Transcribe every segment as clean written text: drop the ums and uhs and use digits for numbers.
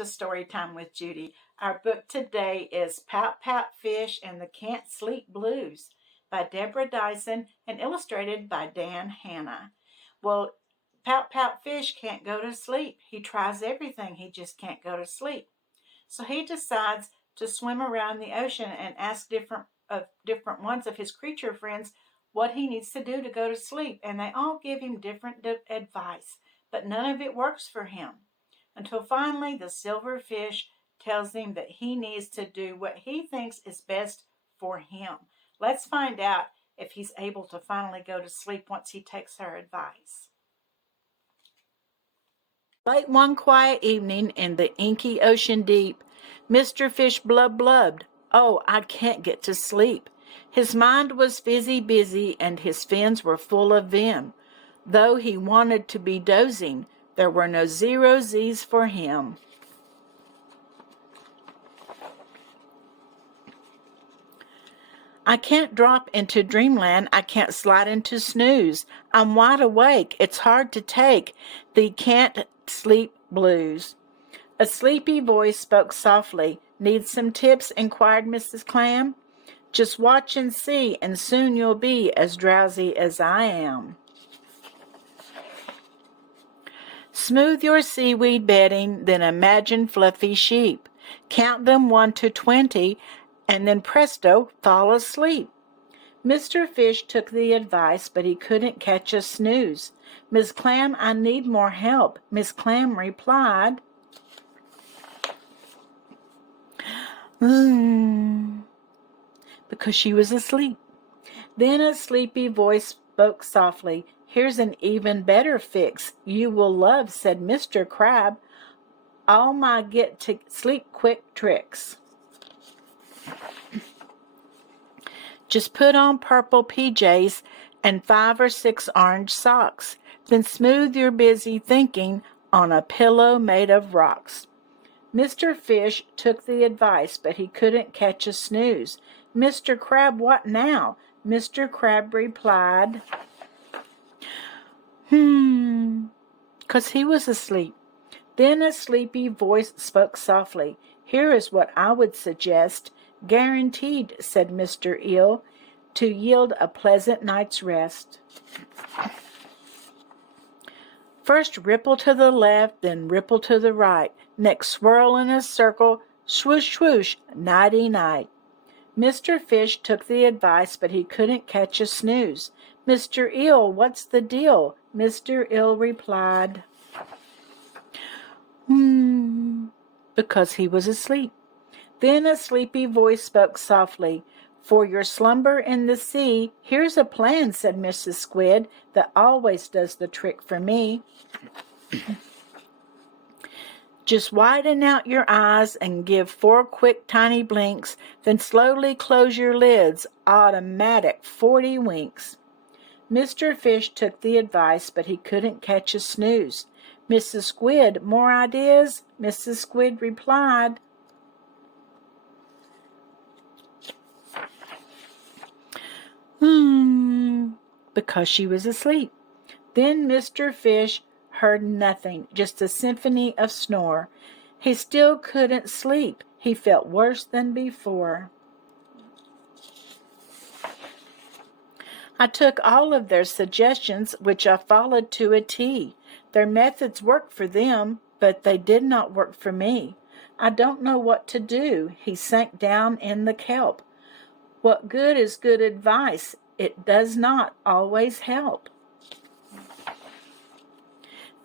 to Storytime with Judy. Our book today is Pout-Pout Fish and the Can't Sleep Blues by Deborah Dyson and illustrated by Dan Hanna. Well, Pout-Pout Fish can't go to sleep. He tries everything, he just can't go to sleep. So he decides to swim around the ocean and ask different ones of his creature friends what he needs to do to go to sleep. And they all give him different advice, but none of it works for him. Until finally the silverfish tells him that he needs to do what he thinks is best for him. Let's find out if he's able to finally go to sleep once he takes her advice. Late one quiet evening in the inky ocean deep, Mr. Fish blubbed, "Oh, I can't get to sleep." His mind was busy, and his fins were full of vim. Though he wanted to be dozing, there were no 0 Z's for him. I can't drop into dreamland, I can't slide into snooze. I'm wide awake, it's hard to take the can't sleep blues. A sleepy voice spoke softly. "Need some tips?" inquired Mrs. Clam. "Just watch and see, and soon you'll be as drowsy as I am." Smooth your seaweed bedding, then imagine fluffy sheep. Count them 1 to 20, and then presto, fall asleep. Mr. Fish took the advice, but he couldn't catch a snooze. "Miss Clam, I need more help," Miss Clam replied. Because she was asleep. Then a sleepy voice spoke softly. "Here's an even better fix you will love," said Mr. Crab. "All my get-to-sleep-quick tricks. Just put on purple PJs and 5 or 6 orange socks. Then smooth your busy thinking on a pillow made of rocks." Mr. Fish took the advice, but he couldn't catch a snooze. "Mr. Crab, what now?" Mr. Crab replied. 'Cause he was asleep. Then a sleepy voice spoke softly. "Here is what I would suggest. Guaranteed," said Mr. Eel, "to yield a pleasant night's rest. First ripple to the left, then ripple to the right. Next swirl in a circle, swoosh, swoosh, nighty-night." Mr. Fish took the advice, but he couldn't catch a snooze. "Mr. Eel, what's the deal?" Mr. Eel replied. Because he was asleep. Then a sleepy voice spoke softly. "For your slumber in the sea, here's a plan," said Mrs. Squid, "that always does the trick for me. Just widen out your eyes and give 4 quick tiny blinks, then slowly close your lids, automatic 40 winks." Mr. Fish took the advice, but he couldn't catch a snooze. "Mrs. Squid, more ideas?" Mrs. Squid replied. Because she was asleep. Then Mr. Fish heard nothing, just a symphony of snore. He still couldn't sleep. He felt worse than before. I took all of their suggestions, which I followed to a T. Their methods worked for them, but they did not work for me. I don't know what to do. He sank down in the kelp. What good is good advice? It does not always help.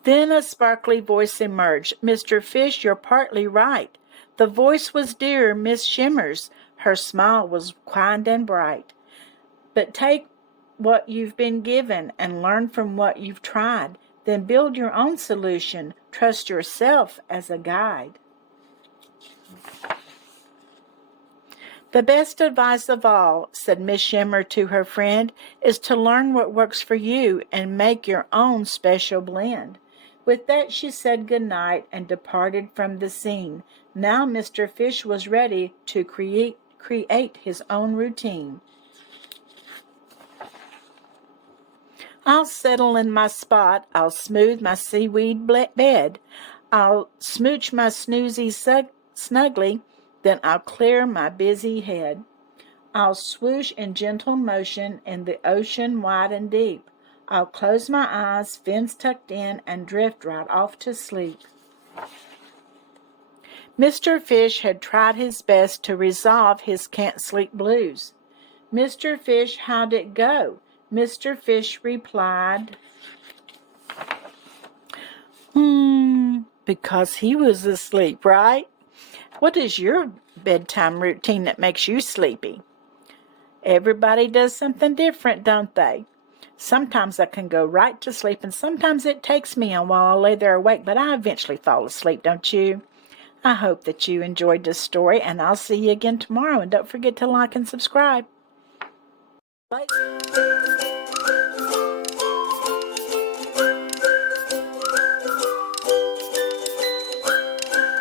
Then a sparkly voice emerged. "Mr. Fish, you're partly right." The voice was dear Miss Shimmers. Her smile was kind and bright. "But take what you've been given and learn from what you've tried. Then build your own solution. Trust yourself as a guide." "The best advice of all," said Miss Shimmer to her friend, "is to learn what works for you and make your own special blend." With that she said good night and departed from the scene. Now Mr. Fish was ready to create his own routine. "I'll settle in my spot, I'll smooth my seaweed bed. I'll smooch my snoozy snugly, then I'll clear my busy head. I'll swoosh in gentle motion in the ocean wide and deep. I'll close my eyes, fins tucked in, and drift right off to sleep. Mr. Fish had tried his best to resolve his can't sleep blues. Mr. Fish, how'd it go? Mr. Fish replied, because he was asleep, right? What is your bedtime routine that makes you sleepy? Everybody does something different, don't they? Sometimes I can go right to sleep, and sometimes it takes me a while I lay there awake, but I eventually fall asleep, don't you? I hope that you enjoyed this story, and I'll see you again tomorrow. And don't forget to like and subscribe. Bye.